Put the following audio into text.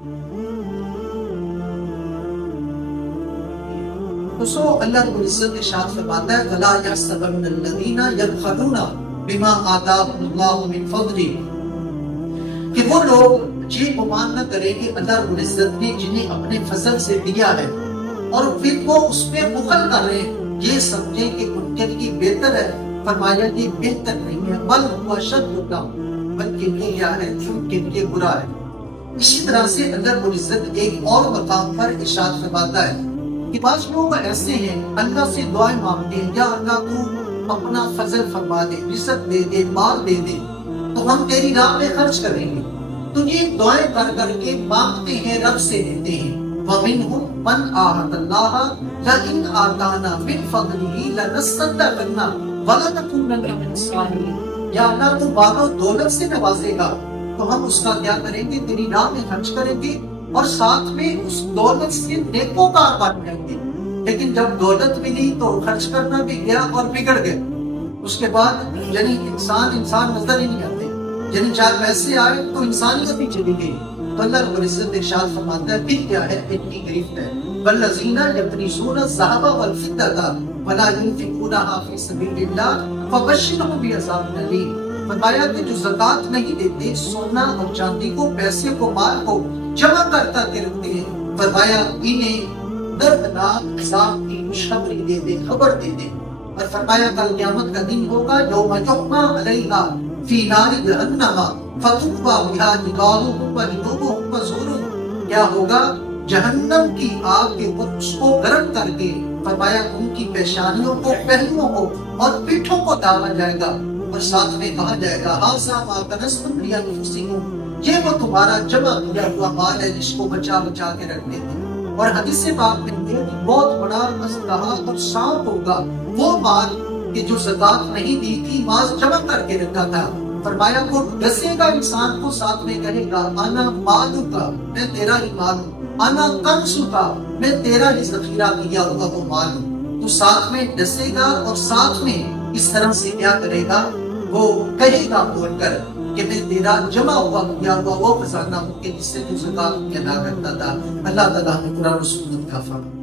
تو اللہ رب العزت ارشاد فرماتا ہے وَلَا يَحْسَبَنَّ الَّذِينَ يَبْخَلُونَ بِمَا آتَاهُمُ اللَّهُ مِنْ فَضْلِهِ کہ وہ لوگ یہ گمان نہ کریں کہ اللہ رب العزت نے جنہیں اپنے فضل سے دیا ہے اور پھر وہ اس پہ بخل کر رہے ہیں، یہ سمجھیں کہ ان کے لیے بہتر ہے۔ فرمایا یہ بہتر نہیں ہے، بل هُوَ شَرٌّ لَهُمْ، بلکہ یہ کیا ہے، ان کے لیے برا ہے۔ اسی طرح سے اللہ رب العزت ایک اور مقام پر ارشاد فرماتا ہے کہ بعض لوگ ایسے ہیں اللہ سے دعائیں مانگتے ہیں، یا اللہ تو اپنا فضل فرما دے، رزق دے دے، مال دے دے تو ہم تیری راہ میں خرچ کریں گے۔ تو یہ دعائیں کر کر کے مانگتے ہیں، رب سے دیتے ہیں۔ وَمِنْهُمْ مَنْ عَاهَدَ اللَّهَ لَئِنْ آتَانَا مِنْ فَضْلِهِ لَنَصَّدَّقَنَّ وَلَنَكُونَنَّ مِنَ الصَّالِحِينَ، یا اللہ تو مال و دولت سے نوازے گا تو ہم اس کا کیا کریں گے، تیری راہ میں خرچ کریں گے اور ساتھ میں اس دولت سے نیکوکار بن جائیں گے۔ لیکن جب دولت ملی تو خرچ کرنا بھی گیا اور بگڑ گئے۔ اس کے بعد یعنی انسان نظر ہی نہیں آتے، یعنی چار پیسے آئے تو انسانیت بھی چلی گئی۔ تو اللہ رب العزت ارشاد فرماتا ہے پھر کیا ہے، ان کی گرفت ہے والذین یکنزون الذھب والفضة ولا ينفقونها فی سبیل اللہ فبشرھم بعذاب الیم۔ فرمایا کہ جو زکوٰۃ نہیں دیتے، سونا اور چاندی کو، پیسے کو، مال کو جمع کر کے رکھتے ہیں، فرمایا انہیں دردناک عذاب کی خوشخبری دے دے، خبر دے دے۔ اور فرمایا کل قیامت کا دن ہوگا یوم یحمى علیہا فی نار جہنم فتقوی بہا جباہہم وجنوبہم وظہورہم، کیا ہوگا، جہنم کی آگ کے اوپر اس کو گرم کر کے فرمایا ان کی پیشانیوں کو، پہلوؤں کو اور پیٹھوں کو ڈالا جائے گا اور ساتھ میں کہا جائے گا ھذا ما کنزتم لانفسکم، یہ وہ تمہارا جمع کیا ہوا مال ہے جس کو بچا بچا کے رکھتے تھے۔ اور حدیث پاک میں ہے کہ بہت بڑا اسلحہ اور سانپ ہوگا وہ مال کہ جو زکوٰۃ نہیں دی تھی، مال جمع کر کے رکھا تھا۔ فرمایا وہ ڈسے گا انسان کو، ساتھ میں کہے گا انا مالک، میں تیرا ہی مال ہوں، انا کنزک، میں تیرا ہی ذخیرہ کیا ہوا وہ مال ہوں۔ تو ساتھ میں ڈسے گا اور ساتھ میں اس طرح سے کیا کرے گا، وہ کہے گا بول کر کہ میں تیرا جمع ہوا کیا ہوا وہ خزانہ ہوں کہ جس سے تو زکوٰۃ ادا کرتا تھا۔ اللہ تعالیٰ نے قرآن و سنت کا فہم